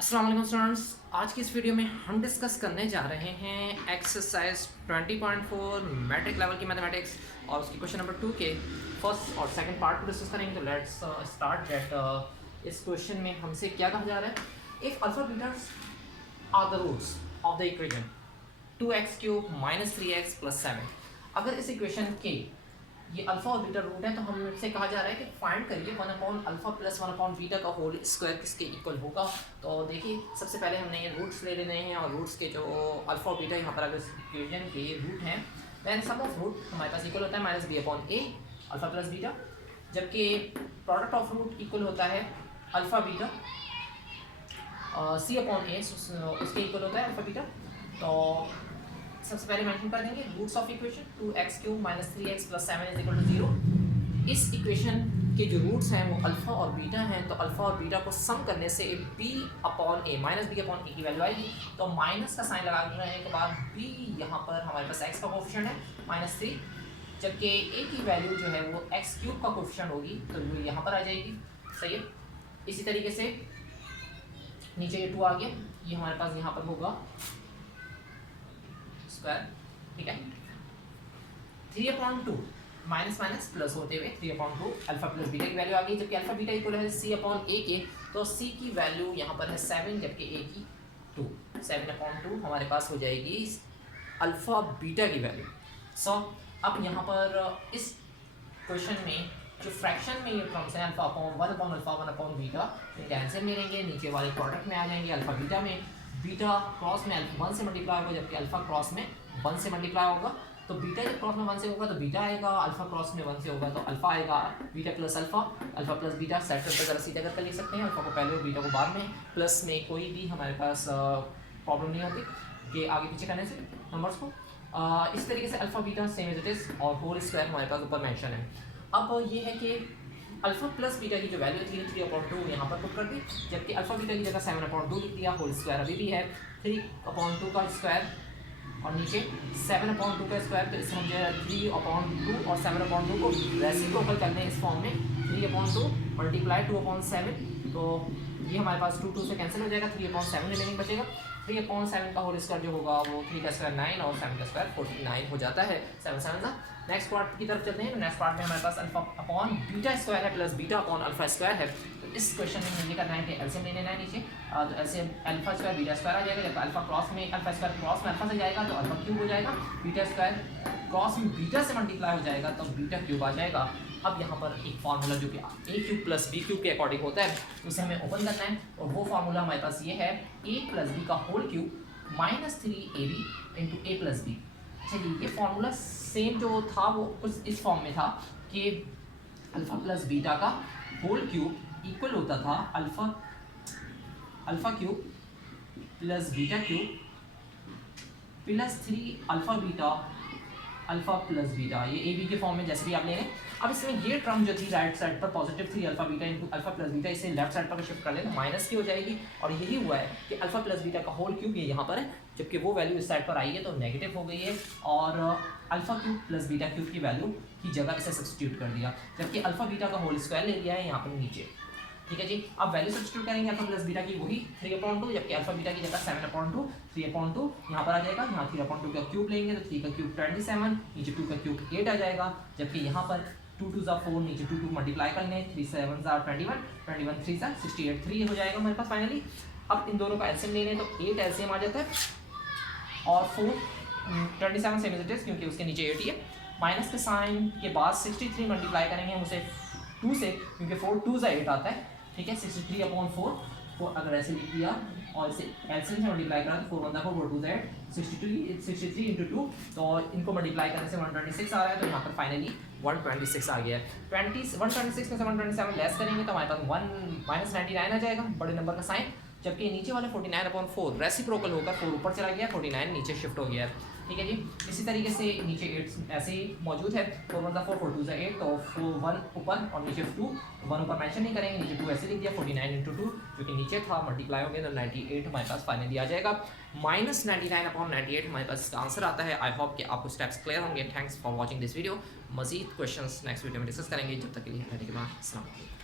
अस्सलाम वालेकुम स्टूडेंट्स। आज की इस वीडियो में हम डिस्कस करने जा रहे हैं एक्सरसाइज 20.4 मैट्रिक लेवल की मैथमेटिक्स और उसकी क्वेश्चन नंबर 2 के फर्स्ट और सेकंड पार्ट को डिस्कस करेंगे। तो लेट्स स्टार्ट दैट। इस क्वेश्चन में हमसे क्या कहा जा रहा है, if alpha betas are the roots of the equation 2x³ - 3x + 7। अगर इस इक्वेशन के ये अल्फा और बीटा रूट है तो हमसे कहा जा रहा है कि फाइंड करिए 1/अल्फा + 1/बीटा का होल स्क्वायर किसके इक्वल होगा। तो देखिए, सबसे पहले हमने ये रूट्स ले लेने हैं और रूट्स के जो अल्फा और बीटा यहाँ पर अगर इक्वेशन के रूट हैं दैन सम ऑफ रूट हमारे पास इक्वल होता है -b/a अल्फा + बीटा, जबकि प्रोडक्ट ऑफ रूट इक्वल होता है अल्फा बीटा c/a उसके इक्वल होता है अल्फा बीटा। तो सबसे पहले मेंशन कर देंगे roots of equation 2x³ - 3x + 7 = 0। इस इक्वेशन के जो रूट्स हैं वो अल्फा और बीटा हैं, तो अल्फा और बीटा को सम करने से b/a -b/a की वैल्यू आएगी। तो माइनस का साइन लगाने के बाद b यहाँ पर हमारे पास x का कोफिशिएंट है -3, जबकि a की वैल्यू जो है वो x³ का कोफिशिएंट होगी तो वो यहाँ पर आ जाएगी। सही है। इसी तरीके से नीचे ये 2 आ गया, ये हमारे पास यहाँ पर होगा स्क्वायर। ठीक है, 3/2 माइनस माइनस प्लस होते हुए 3/2 अल्फा + बीटा की वैल्यू आ गई, जबकि अल्फा बीटा इक्वल है c/a के। तो c की वैल्यू यहाँ पर है 7 जबकि a की 2। 7/2 हमारे पास हो जाएगी अल्फा बीटा की वैल्यू। सो अब यहाँ पर इस क्वेश्चन में जो फ्रैक्शन में ये टर्म्स हैं अल्फा/1/अल्फा 1/बीटा, इनका आंसर ले लेंगे, नीचे वाले प्रोडक्ट में आ जाएंगे। अल्फा बीटा में बीटा क्रॉस में अल्फा 1 से मल्टीप्लाई होगा, जबकि अल्फा क्रॉस में 1 से मल्टीप्लाई होगा। तो बीटा जब क्रॉस में 1 से होगा तो बीटा आएगा, अल्फा क्रॉस में 1 से होगा तो अल्फा आएगा। Beta plus alpha, alpha plus beta set करके जरा सीधा करके लिख सकते हैं, अल्फा को पहले और बीटा को बाद में। प्लस में कोई भी हमारे पास प्रॉब्लम नहीं होती कि आगे पीछे करने से नंबर्स को। इस तरीके से alpha beta same as it is और होल स्क्वायर हमारे पास ऊपर मेंशन है। अब ये है कि अल्फा प्लस बीटा की जो वैल्यू थी 3/2 यहाँ पर पुट कर दी, जबकि अल्फा बीटा की जगह 7/2 लिख दिया। होल स्क्वायर अभी भी है 3/2 का स्क्वायर और नीचे 7/2 का स्क्वायर। तो इससे हम जो है 3/2 और 7/2 को रेसिप्रोकल करते हैं इस फॉर्म में 3/2 × 2/7। तो ये हमारे पास 2 से कैंसिल हो जाएगा, 3/7 रिमेनिंग बचेगा। 3/7 का होल स्क्वायर जो होगा वो 3 का स्क्वायर 9 और 7 का स्क्वायर 49 हो जाता है। 7 7 का नेक्स्ट पार्ट की तरफ चलते हैं। तो नेक्स्ट पार्ट में हमारे पास अल्फा/बीटा स्क्वायर है प्लस बीटा/अल्फा स्क्वायर है। तो इस क्वेश्चन में मुझे करना है कि एलसीएम ले लेना है नीचे। तो LCM alpha square beta square आ जाएगा, जब अल्फा क्रॉस में अल्फा स्क्वायर क्रॉस में अल्फा से जाएगा तो अल्फा क्यूब हो जाएगा, बीटा स्क्वायर क्रॉस में बीटा से मल्टीप्लाई हो जाएगा तो बीटा क्यूब आ जाएगा। अब यहाँ पर एक फार्मूला जो कि a³ + b³ के अकॉर्डिंग होता है उसे हमें ओपन करना है, और वो फार्मूला हमारे पास ये है a + b का whole cube -3ab × a + b। चलिए, ये फार्मूला सेम जो था वो कुछ इस फॉर्म में था कि अल्फा प्लस बीटा का होल क्यूब इक्वल होता था alpha cube plus beta cube plus 3 alpha beta alpha plus beta, ये ए बी के फॉर्म में जैसे भी आप ले लें। अब इसमें ये टर्म जो थी राइट साइड पर +3 alpha beta × alpha plus beta, इसे लेफ्ट साइड पर शिफ्ट कर लें तो माइनस की हो जाएगी। और यही हुआ है कि अल्फा प्लस बीटा का होल क्यूब ये यहाँ पर है, जबकि वो वैल्यू इस साइड पर आई है तो नेगेटिव हो गई है, और alpha cube plus beta cube की वैल्यू की जगह इसे सब्स्टिट्यूट कर दिया, जबकि अल्फा बीटा का होल स्क्वायर ले लिया है यहाँ पर नीचे। ठीक है जी, अब वैल्यू सब्स्टिट्यूट करेंगे अल्फा प्लस बीटा की वही 3/2, जबकि अल्फा बीटा की जगह 7/2 3/2 यहाँ पर आ जाएगा। यहाँ 3/2 का क्यूब लेंगे तो 3 का क्यूब 27, नीचे 2 का क्यूब 8 आ जाएगा, जबकि यहाँ पर 2 2 4 नीचे 2 2 मल्टीप्लाई कर लें, 3 7 21 21 3 68 3 हो जाएगा हमारे पास फाइनली। अब इन दोनों का एलसीएम ले लें तो 8 एलसीएम आ जाता है और 4 27 सेम एज इट इज क्योंकि उसके नीचे 8 ही है। माइनस के साइन के बाद 63 मल्टीप्लाई करेंगे हम उसे 2 से, क्योंकि 4 2 से 8 आता है। ठीक है, 63/4 को अगर ऐसे लिख दिया और इसे एलसीएम से मल्टीप्लाई करा तो 4 1 4 4 2 8 63 × 2, तो इनको मल्टीप्लाई करने से 126 आ रहा है। तो यहाँ पर फाइनली 126 आ गया है। 126 में से 127 लेस करेंगे तो हमारे पास 1 -99 आ जाएगा, बड़े नंबर का साइन, जबकि नीचे वाले 49/4 रेसिप्रोकल होकर 4 ऊपर चला गया, 49 नीचे शिफ्ट हो गया है। ठीक है जी, इसी तरीके से नीचे 8 ऐसे ही मौजूद है, 4 1 4 4 2 8, तो 1 ऊपर और नीचे 2, 1 ऊपर मेंशन नहीं करेंगे, नीचे 2 ऐसे लिख दिया, 49 × 2 जो कि नीचे था मल्टीप्लाई हो गया तो 98 हमारे पास फाइनली आ जाएगा। -99/98 हमारे पास इसका आंसर आता है। आई होप कि आपको स्टेप्स क्लियर होंगे। Thanks for watching this video. मजीद क्वेश्चंस नेक्स्ट वीडियो में डिस्कस करेंगे, जब तक के लिए रहने के बाद अस्सलाम वालेकुम।